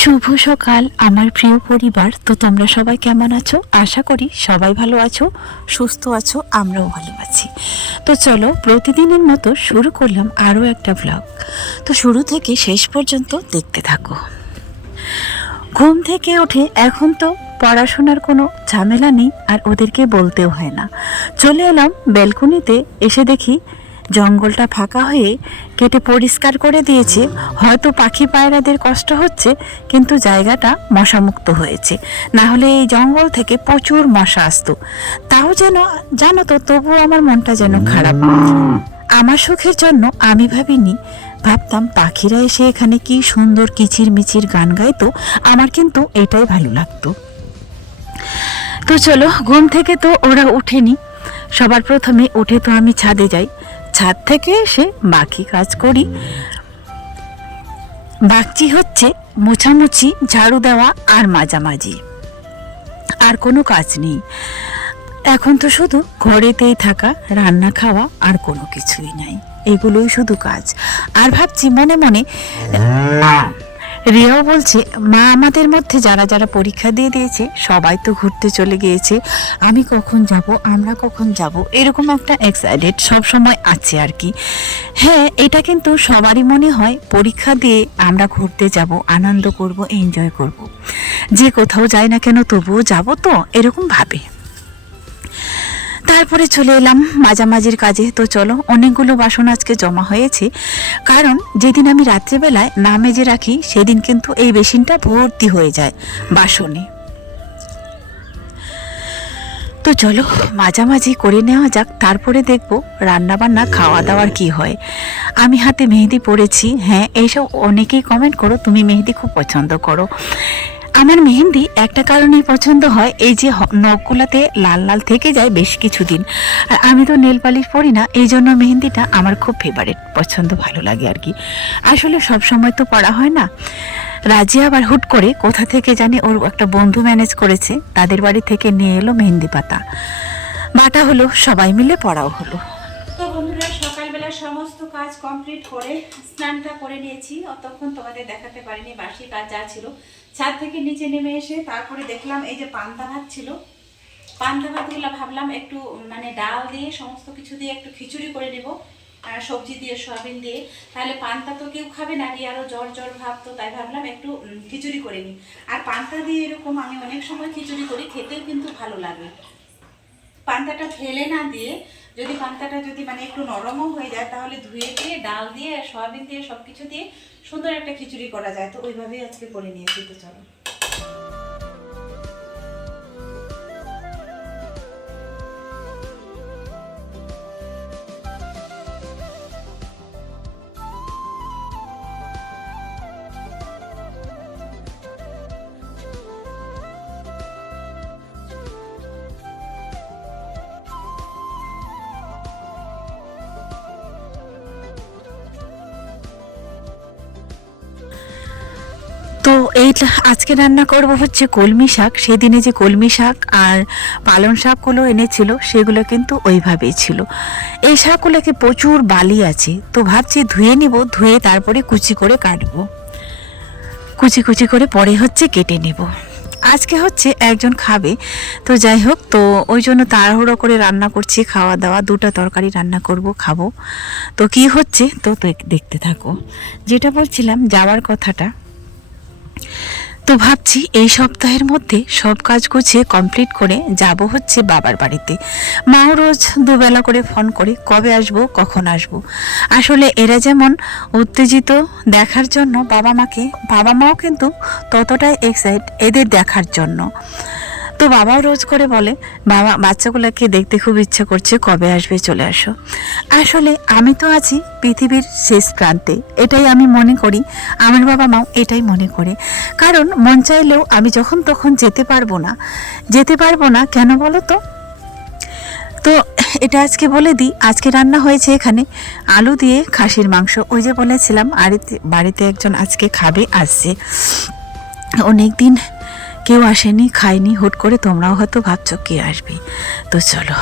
শুভ সকাল, আমার প্রিয় পরিবার। তো তোমরা সবাই কেমন আছো? আশা করি সবাই ভালো আছো, সুস্থ আছো, আমরাও ভালো আছি। তো চলো, প্রতিদিনের মতো শুরু করলাম আরও একটা ব্লগ তো শুরু থেকে শেষ পর্যন্ত দেখতে থাকো। ঘুম থেকে উঠে এখন তো পড়াশোনার কোনো ঝামেলা নেই, আর ওদেরকে বলতেও হয় না। চলে এলাম ব্যালকনিতে, এসে দেখি জঙ্গলটা ফাঁকা হয়ে কেটে পরিষ্কার করে দিয়েছে। হয়তো পাখি পায়রাদের কষ্ট হচ্ছে কিন্তু জায়গাটা মশামুক্ত হয়েছে। না হলে এই জঙ্গল থেকে প্রচুর মশা আসতো। তাও যেন জানো তো তবুও আমার মনটা যেন খারাপ। আমার সুখের জন্য আমি ভাবিনি। ভাবতাম পাখিরা এসে এখানে কি সুন্দর কিচির মিচির গান গাইতো। আমার কিন্তু এটাই ভালো লাগতো। তো চলো ঘুম থেকে তো ওরা ওঠেনি। সবার প্রথমে উঠে তো আমি ছাদে যাই। ছাদ থেকে এসে বাকি কাজ করি। বাগচি হচ্ছে মোছামুছি, ঝাড়ু দেওয়া আর মাঝামাঝি। আর কোনো কাজ নেই। এখন তো শুধু ঘরেতেই থাকা, রান্না খাওয়া আর কোনো কিছুই নাই। এগুলোই শুধু কাজ। আর ভাবছি মনে মনে রিয়াও বলছে, মা আমাদের মধ্যে যারা যারা পরীক্ষা দিয়ে দিয়েছে, সবাই তো ঘুরতে চলে গিয়েছে। আমি কখন যাব, আমরা কখন যাব? এরকম একটা এক্সাইটেড সব সময় আছে আর কি। হ্যাঁ এটা কিন্তু সবারই মনে হয়, পরীক্ষা দিয়ে আমরা ঘুরতে যাব, আনন্দ করব এনজয় করব। যে কোথাও যাই না কেন তবুও যাব তো, এরকম ভাবে। তারপরে চলে এলাম মাঝামাঝির কাজে। তো চলো, অনেকগুলো বাসন আজকে জমা হয়েছে। কারণ যেদিন আমি রাত্রেবেলায় না মেজে রাখি, সেদিন কিন্তু এই বেসিনটা ভর্তি হয়ে যায় বাসনে। তো চলো, মাঝামাঝি করে নেওয়া যাক, তারপরে দেখব রান্না বান্না খাওয়া দাওয়ার কি হয়। আমি হাতে মেহেদি পরেছি। হ্যাঁ এইসব অনেকেই কমেন্ট করো, তুমি মেহেদি খুব পছন্দ করো। আমার মেহেন্দি একটা কারণেই পছন্দ হয়, এই যে নখগুলাতে লাল লাল থেকে যায় বেশ কিছুদিন। আর আমি তো নেল পালিশ পরি না, এই জন্য মেহেন্দিটা আমার খুব ফেভারিট পছন্দ ভালো লাগে আর কি। আসলে সব সময় তো পড়া হয় না। রাজি আবার হুট করে কোথা থেকে জানি ওর একটা বন্ধু ম্যানেজ করেছে, তাদের বাড়ি থেকে নিয়ে এলো মেহেন্দি পাতা। বাটা হলো, সবাই মিলে পড়াও হলো। সমস্ত কাজ কমপ্লিট করে স্নানটা করে নিয়েছি। অতক্ষণ তোমাদের দেখাতে পারিনি বাসি কাজ যা ছিল। ছাদ থেকে নিচে নেমে এসে তারপরে দেখলাম এই যে পান্তা ভাত ছিল। পান্তা ভাতগুলো ভাবলাম একটু মানে ডাল দিয়ে, সমস্ত কিছু দিয়ে একটু খিচুড়ি করে নেব আর সবজি দিয়ে, সয়াবিন দিয়ে। তাহলে পান্তা তো কেউ খাবে না দিয়ে আরও জ্বর জ্বর ভাব তো, তাই ভাবলাম একটু খিচুড়ি করে নিই। আর পান্তা দিয়ে এরকম আমি অনেক সময় খিচুড়ি করি, খেতেও কিন্তু ভালো লাগে। পান্তাটা ফেলে না দিয়ে যদি পান্তাটা যদি মানে একটু নরমও হয়ে যায়, তাহলে ধুয়ে দিয়ে, ডাল দিয়ে, সয়াবিন দিয়ে সব কিছু দিয়ে সুন্দর একটা খিচুড়ি করা যায়। তো ওইভাবেই আজকে করে নিয়েছি, তো চলো। আজকে রান্না করব হচ্ছে কলমি শাক। সেদিনে যে কলমি শাক আর পালং শাকগুলো এনেছিল, সেগুলো কিন্তু ওইভাবেই ছিল। এই শাকগুলোকে প্রচুর বালি আছে, তো ভাবছি ধুয়ে নিব, ধুয়ে তারপরে কুচি করে কাটবো। কুচি কুচি করে পরে হচ্ছে কেটে নেব। আজকে হচ্ছে একজন খাবে, তো যাই হোক, তো ওই জন্য তাড়াহুড়ো করে রান্না করছি, খাওয়া দাওয়া, দুটো তরকারি রান্না করব, খাব। তো কি হচ্ছে, তো দেখ- দেখতে থাকো। যেটা বলছিলাম, যাওয়ার কথাটা তো ভাবছি এই সপ্তাহের মধ্যে সব কাজ গুছিয়ে কমপ্লিট করে যাব হচ্ছে বাবার বাড়িতে। মাও রোজ দুবেলা করে ফোন করে, কবে আসব, কখন আসব। আসলে এরা যেমন উত্তেজিত দেখার জন্য বাবা মাকে, বাবা মাও কিন্তু ততটাই এক্সাইট এদের দেখার জন্য। তো বাবাও রোজ করে বলে, বাবা, বাচ্চাগুলোকে দেখতে খুব ইচ্ছে করছে, কবে আসবে চলে আসো। আসলে আমি তো আছি পৃথিবীর শেষ প্রান্তে, এটাই আমি মনে করি, আমার বাবা মাও এটাই মনে করে। কারণ মন চাইলেও আমি যখন তখন যেতে পারব না। যেতে পারব না কেন বলো তো? তো এটা আজকে বলে দিই, আজকে রান্না হয়েছে এখানে আলু দিয়ে খাসির মাংস। ওই যে বলেছিলাম বাড়িতে বাড়িতে একজন আজকে খাবে, আসছে। অনেক দিন কেউ আসেনি, খায়নি, হুট করে তোমরাও হয়তো ভাবছ কে আসবে। তো চলো।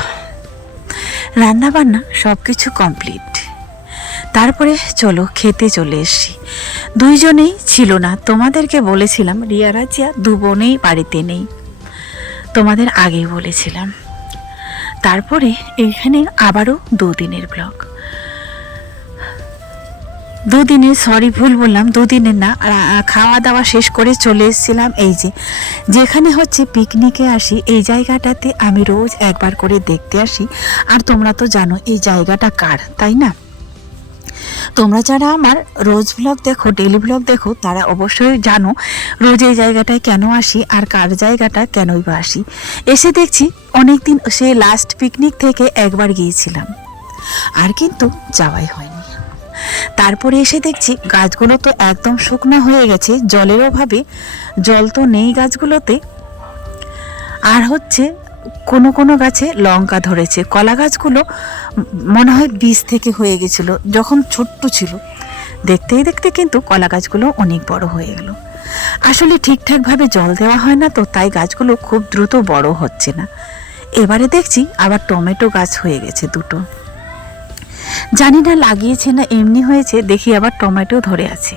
রান্না বান্না সব কিছু কমপ্লিট। তারপরে চলো, খেতে চলে এসছি। দুইজনেই ছিল না। তোমাদেরকে বলেছিলাম রিয়া রাজিয়া দু বোনেই বাড়িতে নেই। তোমাদের আগেই বলেছিলাম। তারপরে এইখানে আবারও দুদিনের ব্লগ। দুদিনের সরি ভুল বললাম দুদিনের না খাওয়া দাওয়া শেষ করে চলে এসেছিলাম এই যে। যেখানে হচ্ছে পিকনিকে আসি, এই জায়গাটাতে আমি রোজ একবার করে দেখতে আসি। আর তোমরা তো জানো এই জায়গাটা কার, তাই না? তোমরা যারা আমার রোজ ব্লগ দেখো ডেলি ব্লগ দেখো, তারা অবশ্যই জানো রোজ এই জায়গাটায় কেন আসি আর কার জায়গাটা কেনই বা আসি। এসে দেখছি অনেক দিন সে লাস্ট পিকনিক থেকে একবার গিয়েছিলাম। আর কিন্তু যাওয়াই হয়নি। তারপরে এসে দেখছি গাছগুলো তো একদম শুকনো হয়ে গেছে, জলের অভাবে জল তো নেই গাছগুলোতে। আর হচ্ছে কোনো কোনো গাছে লঙ্কা ধরেছে, কলা গাছগুলো মনে হয় বীজ থেকে হয়ে গেছিল, যখন ছোট্ট ছিল। দেখতেই দেখতে কিন্তু কলা গাছগুলো অনেক বড় হয়ে গেল। আসলে ঠিকঠাকভাবে জল দেওয়া হয় না তো, তাই গাছগুলো খুব দ্রুত বড় হচ্ছে না। এবারে দেখছি আবার টমেটো গাছ হয়ে গেছে দুটো। জানি না লাগিয়েছে না এমনি হয়েছে, দেখি আবার টমেটো ধরে আছে।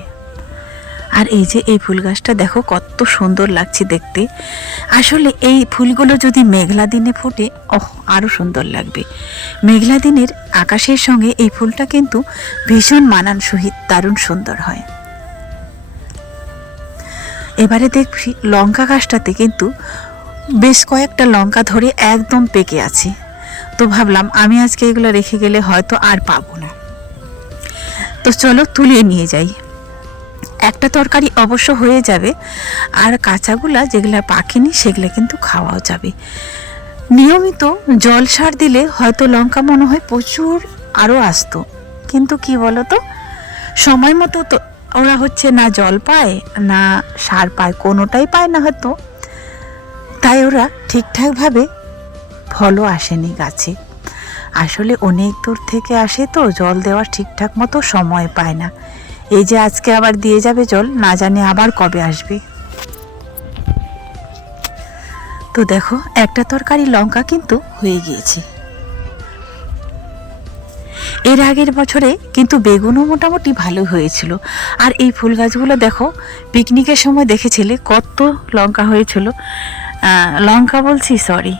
আর এই যে এই ফুল গাছটা দেখো কত সুন্দর লাগছে দেখতে। আসলে এই ফুলগুলো যদি মেঘলা দিনে ফোটে, ওহ আরও সুন্দর লাগবে। মেঘলা দিনের আকাশের সঙ্গে এই ফুলটা কিন্তু ভীষণ মানান মানানসহিত দারুণ সুন্দর হয়। এবারে দেখছি লঙ্কা গাছটাতে কিন্তু বেশ কয়েকটা লঙ্কা ধরে একদম পেকে আছে। তো ভাবলাম আমি আজকে এগুলো রেখে গেলে হয়তো আর পাবো না। তো চলো তুলে নিয়ে যাই। একটা তরকারি অবশ্য হয়ে যাবে, আর কাঁচাগুলা যেগুলো পাকেনি সেগুলো কিন্তু খাওয়াও যাবে। নিয়মিত জল সার দিলে হয়তো লঙ্কা মনে হয় প্রচুর আরও আসতো, কিন্তু কি বলো তো সময় মতো তো ওরা হচ্ছে না জল পায়, না সার পায়, কোনোটাই পায় না হয়তো। তাই ওরা ঠিকঠাকভাবে ফলও আসেনি গাছে। আসলে অনেক দূর থেকে আসে তো, জল দেওয়ার ঠিকঠাক মতো সময় পায় না। এই যে আজকে আবার দিয়ে যাবে জল, না জানি আবার কবে আসবে। তো দেখো, একটা তরকারি লঙ্কা কিন্তু হয়ে গিয়েছে। এর আগের বছরে কিন্তু বেগুনও মোটামুটি ভালো হয়েছিল। আর এই ফুল গাছগুলো দেখো পিকনিকের সময় দেখেছিলে কত লঙ্কা হয়েছিল। লঙ্কা বলছি সরি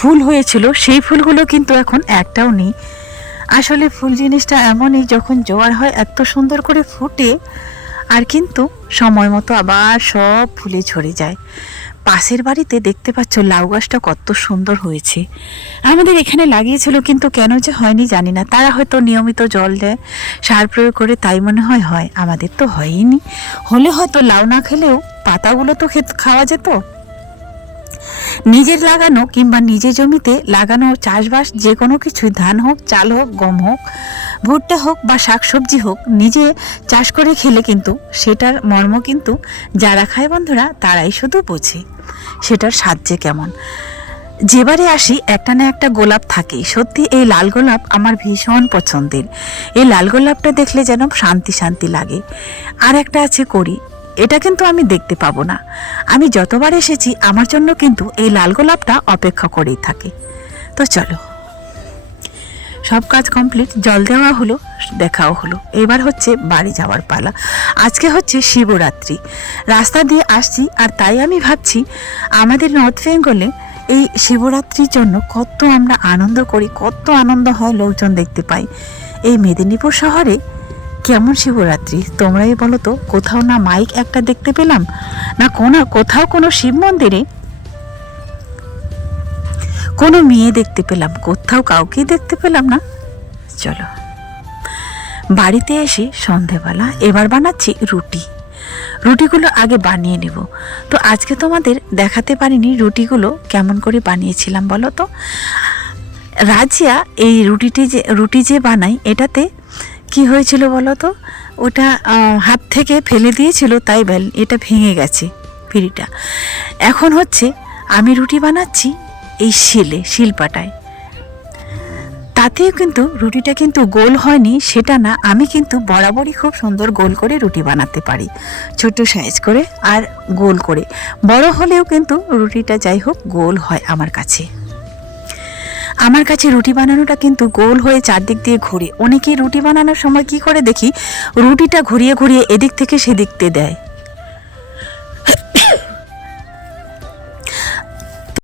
ফুল হয়েছিল, সেই ফুলগুলো কিন্তু এখন একটাও নেই। আসলে ফুল জিনিসটা এমনই, যখন জোয়ার হয় এত সুন্দর করে ফুটে, আর কিন্তু সময় মতো আবার সব ফুলে ঝরে যায়। পাশের বাড়িতে দেখতে পাচ্ছ লাউ গাছটা কত সুন্দর হয়েছে। আমাদের এখানে লাগিয়েছিল কিন্তু কেন যে হয়নি জানি না। তারা হয়তো নিয়মিত জল দেয়, সার প্রয়োগ করে তাই মনে হয় হয়। আমাদের তো হয়নি হলে হয়তো লাউ না খেলেও পাতাগুলো তো খেত খাওয়া যেত। নিজের লাগানো কিংবা নিজের জমিতে লাগানো চাষবাস যে কোনো কিছুই, ধান হোক, চাল হোক, গম হোক, ভুট্টা হোক বা শাকসবজি হোক, নিজে চাষ করে খেলে কিন্তু সেটার মর্ম কিন্তু যারা খায় বন্ধুরা, তারাই শুধু বোঝে সেটার স্বাদ যে কেমন। যেবারে আসি, একটা না একটা গোলাপ থাকেই সত্যি এই লাল গোলাপ আমার ভীষণ পছন্দের। এই লাল গোলাপটা দেখলে যেন শান্তি শান্তি লাগে। আর একটা আছে করি এটা কিন্তু আমি দেখতে পাবো না। আমি যতবার এসেছি, আমার জন্য কিন্তু এই লাল গোলাপটা অপেক্ষা করেই থাকে। তো চলো। সব কাজ কমপ্লিট, জল দেওয়া হলো, দেখাও হলো। এবার হচ্ছে বাড়ি যাওয়ার পালা। আজকে হচ্ছে শিবরাত্রি। রাস্তা দিয়ে আসছি আর তাই আমি ভাবছি, আমাদের নর্থ বেঙ্গলে এই শিবরাত্রির জন্য কত আমরা আনন্দ করি, কত আনন্দ হয় লোকজন দেখতে পাই এই মেদিনীপুর শহরে কেমন শিবরাত্রি? তোমরাই বলো তো, কোথাও না মাইক একটা দেখতে পেলাম? না কোনো, কোথাও কোনো শিব মন্দিরে? কোনো মেয়ে দেখতে পেলাম, কোথাও কাউকেই দেখতে পেলাম না। চলো। বাড়িতে এসে সন্ধেবেলা এবার বানাচ্ছি রুটি। রুটিগুলো আগে বানিয়ে নেব। তো আজকে তোমাদের দেখাতে পারিনি রুটিগুলো কেমন করে বানিয়েছিলাম, বলো তো? রাজিয়া এই রুটিটি যে, রুটি যে বানাই এটাতে কি হয়েছিল বলো তো? ওটা হাত থেকে ফেলে দিয়েছিল, তাই বেল, এটা ভেঙে গেছে পিঁড়িটা। এখন হচ্ছে, আমি রুটি বানাচ্ছি এই শিলে, শিলপাটায়। তাতেও কিন্তু রুটিটা কিন্তু গোল হয়নি, সেটা না, আমি কিন্তু বরাবরই খুব সুন্দর গোল করে রুটি বানাতে পারি, ছোট সাইজ করে আর গোল করে। বড় হলেও কিন্তু রুটিটা যাই হোক গোল হয় আমার কাছে। আমার কাছে রুটি বানানোটা কিন্তু গোল হয়ে চারদিক দিয়ে ঘুরে। অনেকেই রুটি বানানোর সময় কি করে দেখি? রুটিটা ঘুরিয়ে ঘুরিয়ে এদিক থেকে সেদিক দিয়ে দেয়।